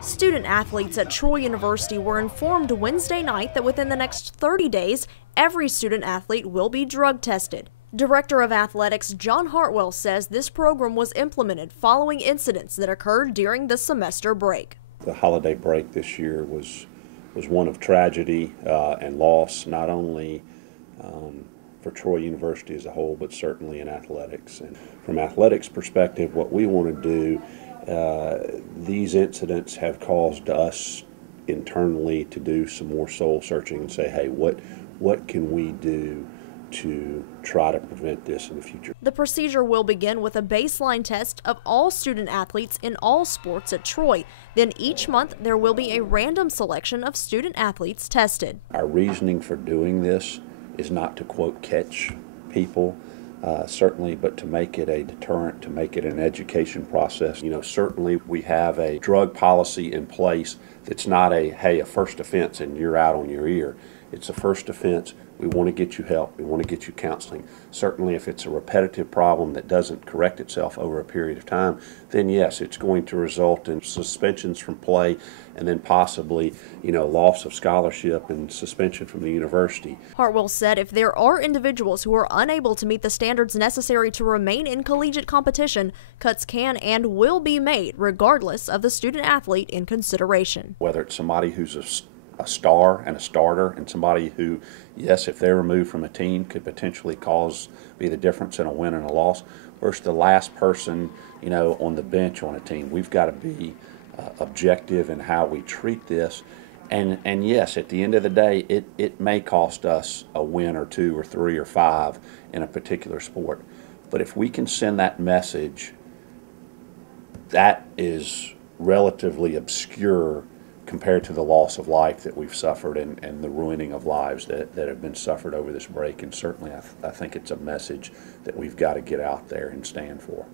Student athletes at Troy University were informed Wednesday night that within the next 30 days, every student athlete will be drug tested. Director of Athletics John Hartwell says this program was implemented following incidents that occurred during the semester break. The holiday break this year was one of tragedy and loss, not only for Troy University as a whole, but certainly in athletics. And from athletics perspective, what we want to do, these incidents have caused us internally to do some more soul searching and say, hey, what can we do to try to prevent this in the future? The procedure will begin with a baseline test of all student athletes in all sports at Troy. Then each month there will be a random selection of student athletes tested. Our reasoning for doing this is not to, quote, catch people, certainly, but to make it a deterrent, to make it an education process. You know, certainly we have a drug policy in place that's not a first offense and you're out on your ear. It's a first offense. We want to get you help. We want to get you counseling. Certainly if it's a repetitive problem that doesn't correct itself over a period of time, then yes, it's going to result in suspensions from play and then possibly, loss of scholarship and suspension from the university. Hartwell said if there are individuals who are unable to meet the standards necessary to remain in collegiate competition, cuts can and will be made regardless of the student athlete in consideration. Whether it's somebody who's a star and a starter, and somebody who, yes, if they're removed from a team, could potentially be the difference in a win and a loss, versus the last person, on the bench on a team. We've got to be objective in how we treat this. And yes, at the end of the day, it may cost us a win or two or three or five in a particular sport. But if we can send that message, that is relatively obscure compared to the loss of life that we've suffered and the ruining of lives that have been suffered over this break. And certainly I think it's a message that we've got to get out there and stand for.